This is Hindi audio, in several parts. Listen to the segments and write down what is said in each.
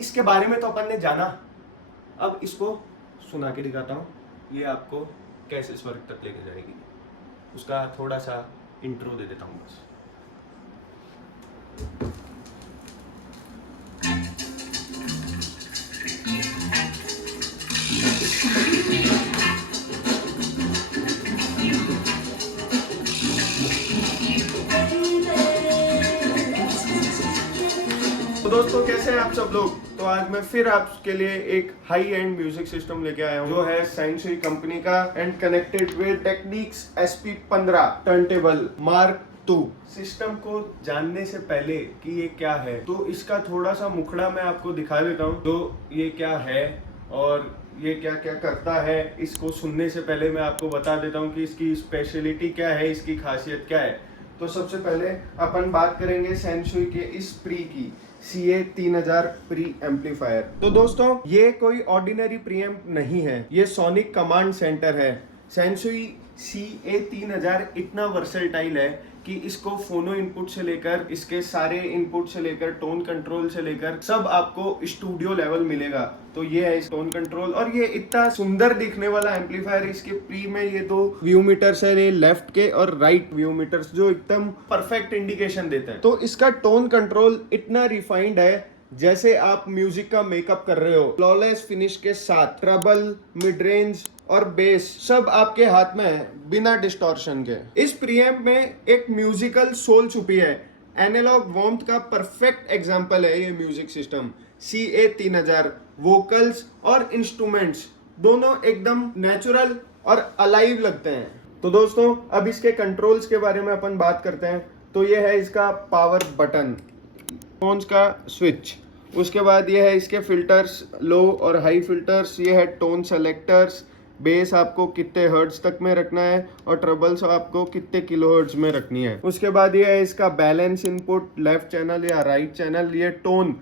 इसके बारे में तो अपन ने जाना, अब इसको सुना के दिखाता हूँ, ये आपको कैसे स्वर्ग तक लेके जाएगी, उसका थोड़ा सा इंट्रो दे देता हूँ बस। तो दोस्तों कैसे हैं आप सब लोग। तो आज मैं फिर आपके लिए एक हाई एंड म्यूजिक सिस्टम लेके आया हूँ जो है सेंसुई कंपनी का and connected with techniques SP15 turntable mark 2। System को जानने से पहले कि ये क्या है तो इसका थोड़ा सा मुखड़ा मैं आपको दिखा देता हूँ, तो ये क्या है और ये क्या क्या करता है। इसको सुनने से पहले मैं आपको बता देता हूँ कि इसकी स्पेशलिटी क्या है, इसकी खासियत क्या है। तो सबसे पहले अपन बात करेंगे सेंसुई के इस प्री की CA3000 प्री एम्पलीफायर। तो दोस्तों ये कोई ऑर्डिनरी प्री एम्प नहीं है, ये सोनिक कमांड सेंटर है। सेंसुई CA3000 इतना वर्सेटाइल है कि इसको फोनो इनपुट से लेकर इसके सारे इनपुट से लेकर टोन कंट्रोल से लेकर सब आपको स्टूडियो लेवल मिलेगा। तो ये है टोन कंट्रोल, और ये इतना सुंदर दिखने वाला एम्पलीफायर। इसके प्री में ये दो व्यू मीटर्स है, ये लेफ्ट के और राइट व्यू मीटर्स जो एकदम परफेक्ट इंडिकेशन देते हैं। तो इसका टोन कंट्रोल इतना रिफाइंड है जैसे आप म्यूजिक का मेकअप कर रहे हो, फ्लॉलेस फिनिश के साथ। ट्रबल, मिड रेंज और बेस सब आपके हाथ में है बिना डिस्टॉर्शन के। इस प्रीएम्प में एक म्यूजिकल सोल छुपी है। एनालॉग वार्मथ का परफेक्ट एग्जांपल है ये म्यूजिक सिस्टम CA3000। वोकल्स और इंस्ट्रूमेंट्स दोनों एकदम नेचुरल और अलाइव लगते हैं। तो दोस्तों अब इसके कंट्रोल्स के बारे में अपन बात करते हैं। तो ये है इसका पावर बटन, फोन्स का स्विच। उसके बाद ये है इसके फिल्टर्स, लो और हाई फिल्टर्स। ये है टोन सेलेक्टर्स, बेस आपको कितने हर्ट्ज तक में रखना है और ट्रबल्स आपको कितने किलोहर्ट्ज में रखनी है। उसके बाद ये है इसका बैलेंस इनपुट, लेफ्ट चैनल या राइट चैनल। ये टोन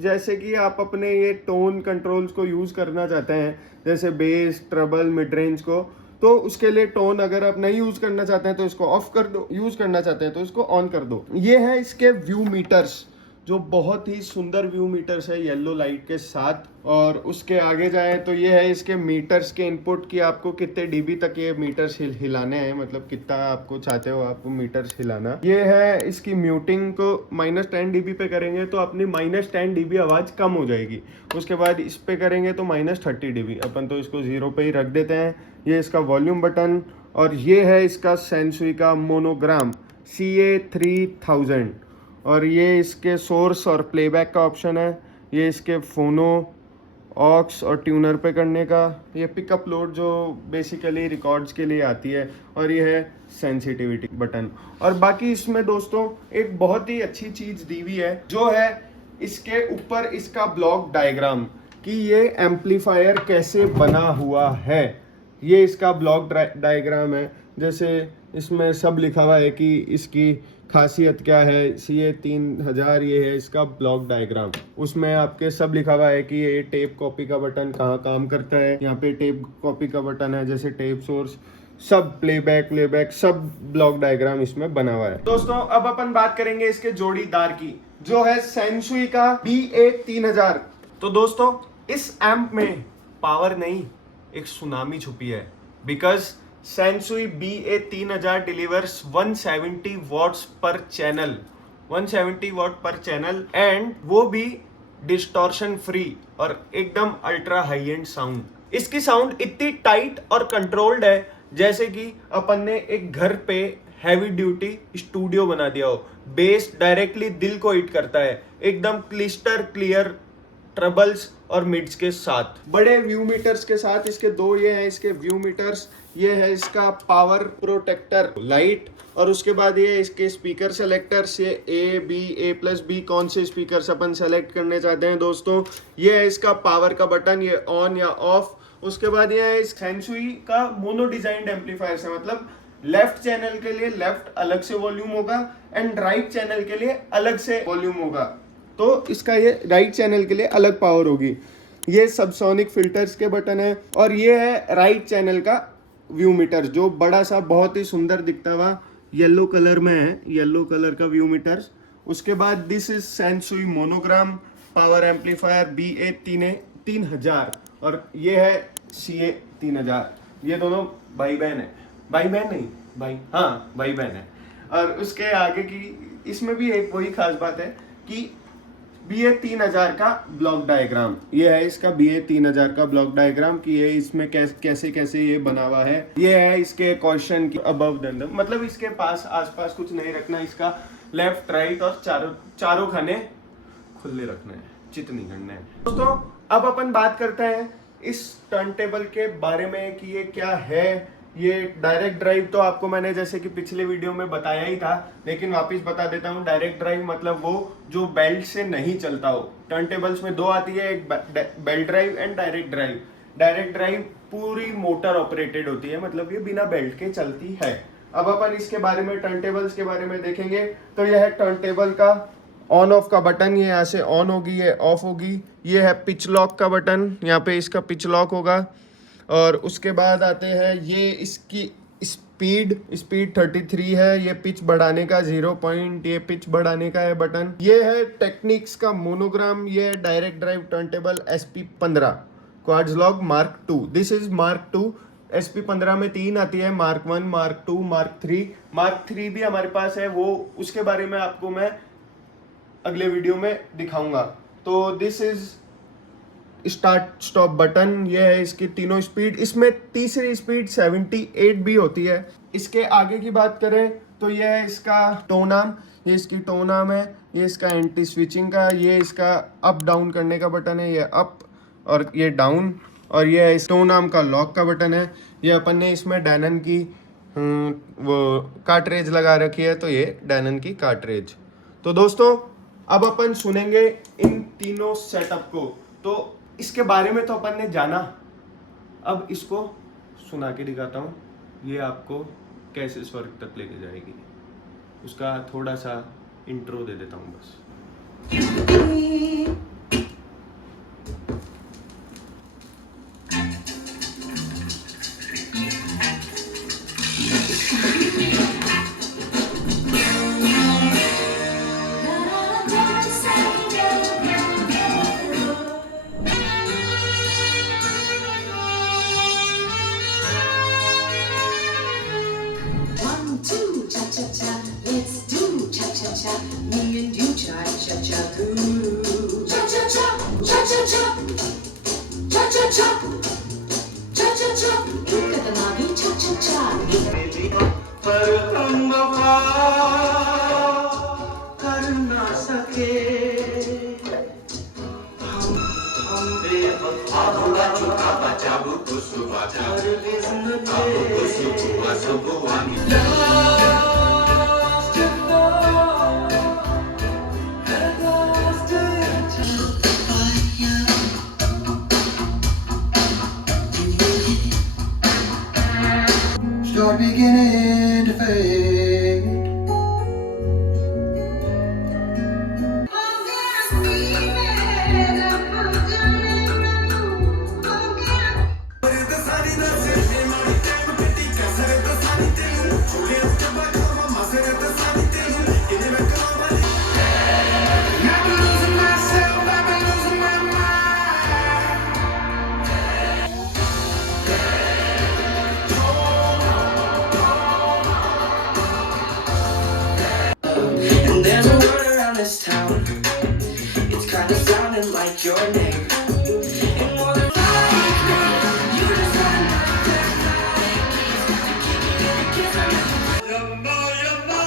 जैसे कि आप अपने ये टोन कंट्रोल्स को यूज करना चाहते हैं, जैसे बेस, ट्रबल, मिड रेंज को, तो उसके लिए टोन अगर आप नहीं यूज करना चाहते हैं तो इसको ऑफ कर दो, यूज करना चाहते हैं तो इसको ऑन कर दो। ये है इसके व्यू मीटर्स जो बहुत ही सुंदर व्यू मीटर्स है येलो लाइट के साथ। और उसके आगे जाए तो ये है इसके मीटर्स के इनपुट की आपको कितने डीबी तक ये मीटर्स हिलाने हैं, मतलब कितना आपको चाहते हो आपको मीटर्स हिलाना। ये है इसकी म्यूटिंग को -10 dB पे करेंगे तो अपनी -10 dB आवाज कम हो जाएगी। उसके बाद इस पे करेंगे तो -30 dB, अपन तो इसको 0 पे ही रख देते हैं। ये इसका वॉल्यूम बटन, और ये है इसका सेंसुई का मोनोग्राम CA3000, और ये इसके सोर्स और प्लेबैक का ऑप्शन है। ये इसके फोनो, ऑक्स और ट्यूनर पे करने का। ये पिकअप लोड जो बेसिकली रिकॉर्ड्स के लिए आती है, और ये है सेंसिटिविटी बटन। और बाकी इसमें दोस्तों एक बहुत ही अच्छी चीज़ दी हुई है जो है इसके ऊपर इसका ब्लॉक डायग्राम, कि ये एम्पलीफायर कैसे बना हुआ है। ये इसका ब्लॉक डायग्राम है, जैसे इसमें सब लिखा हुआ है कि इसकी खासियत क्या है। CA3000 ये है इसका ब्लॉक डायग्राम, उसमें आपके सब लिखा हुआ है कि ये टेप कॉपी का बटन कहाँ काम करता है। यहाँ पे टेप कॉपी का बटन है, जैसे टेप सोर्स, सब प्लेबैक सब ब्लॉक डायग्राम इसमें बना हुआ है। दोस्तों अब अपन बात करेंगे इसके जोड़ीदार की, जो है सेंसुई का BA3000। तो दोस्तों इस एम्प में पावर नहीं, एक सुनामी छुपी है, because Sansui BA3000 delivers 170 watts per channel, 170 watt per channel, and वो भी डिस्टॉर्शन फ्री और एकदम अल्ट्रा हाई एंड साउंड। इसकी साउंड इतनी टाइट और कंट्रोल्ड है जैसे कि अपन ने एक घर पे हैवी ड्यूटी स्टूडियो बना दिया हो। बेस डायरेक्टली दिल को हिट करता है, एकदम क्लिस्टर क्लियर ट्रबल्स और मिड्स के साथ, बड़े व्यू मीटर्स के साथ। इसके दो ये हैं इसके व्यू मीटर्स। ये है इसका पावर प्रोटेक्टर लाइट, और उसके बाद ये इसके स्पीकर सेलेक्टर्स, ये A+B कौन से स्पीकर अपन सेलेक्ट करने चाहते हैं दोस्तों। ये है इसका पावर का बटन, ये ऑन या ऑफ। उसके बाद ये है इस सेंसुई का मोनो डिजाइंड एम्पलीफायर है, मतलब लेफ्ट चैनल के लिए लेफ्ट अलग से वॉल्यूम होगा एंड राइट चैनल के लिए अलग से वॉल्यूम होगा। तो इसका ये राइट चैनल के लिए अलग पावर होगी। ये सबसोनिक फिल्टर्स के बटन है, और ये है राइट चैनल का व्यू मीटर जो बड़ा सा बहुत ही सुंदर दिखता हुआ येलो कलर में है, येलो कलर का व्यू मीटर्स। उसके बाद this is Sansui monogram, power amplifier BA3000 और ये है CA3000। ये दोनों भाई बहन है, भाई बहन नहीं भाई, हाँ भाई बहन है। और उसके आगे की इसमें भी एक वही खास बात है कि BA3000 का ब्लॉक डायग्राम, ये है इसका BA3000 का ब्लॉक डायग्राम कि ये इसमें कैसे कैसे ये बना हुआ है। ये है इसके क्वेश्चन की अबव दंड, मतलब इसके पास आसपास कुछ नहीं रखना, इसका लेफ्ट राइट और चारों खाने खुले रखने हैं, चित नहीं करने हैं। दोस्तों अब अपन बात करते हैं इस टर्न टेबल के बारे में कि ये क्या है। ये डायरेक्ट ड्राइव तो आपको मैंने जैसे कि पिछले वीडियो में बताया ही था, लेकिन वापस बता देता हूँ। डायरेक्ट ड्राइव मतलब वो जो बेल्ट से नहीं चलता हो। टर्न टेबल्स में दो आती है, एक belt drive and direct drive. Direct drive पूरी मोटर ऑपरेटेड होती है, मतलब ये बिना बेल्ट के चलती है। अब अपन इसके बारे में, टर्न टेबल्स के बारे में देखेंगे तो यह है टर्न टेबल का ऑन ऑफ का बटन, ये यहाँ से ऑन होगी, ये ऑफ होगी। ये है पिच लॉक का बटन, यहाँ पे इसका पिच लॉक होगा। और उसके बाद आते हैं ये इसकी स्पीड 33 है, ये पिच बढ़ाने का 0 पॉइंट, ये पिच बढ़ाने का है बटन। ये है टेक्निक्स का मोनोग्राम, ये है direct drive turntable SP15 Quad's log mark 2। This is mark 2। SP15 में 3 आती है, मार्क 1, मार्क 2, मार्क 3। मार्क 3 भी हमारे पास है, वो उसके बारे में आपको मैं अगले वीडियो में दिखाऊंगा। तो this is start stop button, ये है इसकी तीनों स्पीड। इसमें तीसरी स्पीड 78 भी होती है। इसके आगे की बात करें तो ये है इसका टोन आर्म, ये इसकी टोन आर्म है। ये इसका एंटी स्विचिंग का, ये इसका अप डाउन करने का बटन है, ये अप और ये डाउन। और ये है इस टोन आर्म का लॉक का बटन है। ये अपन ने इसमें डैनन की वो कार्ट्रेज लगा रखी है, तो ये डैनन की कार्ट्रेज। तो दोस्तों अब अपन सुनेंगे इन तीनों सेटअप को। तो इसके बारे में तो अपन ने जाना, अब इसको सुना के दिखाता हूँ, ये आपको कैसे स्वर्ग तक लेके जाएगी। उसका थोड़ा सा इंट्रो दे देता हूँ बस। Start beginning to fade. And there's a word around this town, it's kinda sounding like your name. And more than you just wanna Yamma, yamma,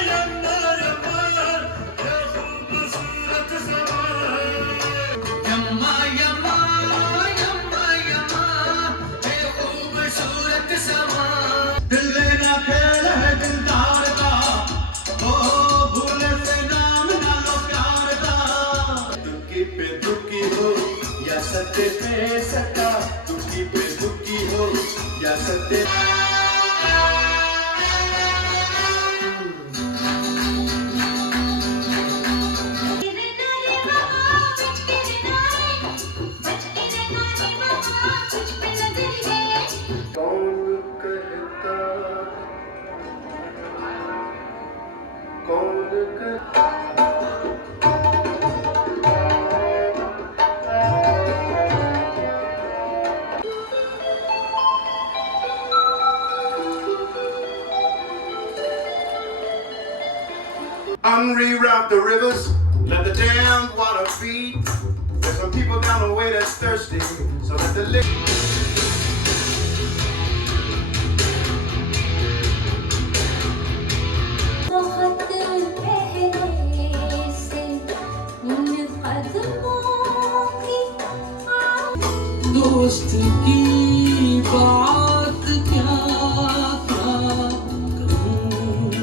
yamma, yamma, ya khoobsurat sama. Yamma, yamma, yamma, yamma, ya khoobsurat sama. Dil lena khel hai dildaar ka, oh bhule se naam na lo pyar ka. Dukki pe dukki ho ya satte pe sata, dukki pe dukki ho ya satte. Unreroute the rivers, let the damned water feed. There's some people down the way that's thirsty, so let the liquor. बहुत पहले से उन कदमों की दोस्त की बात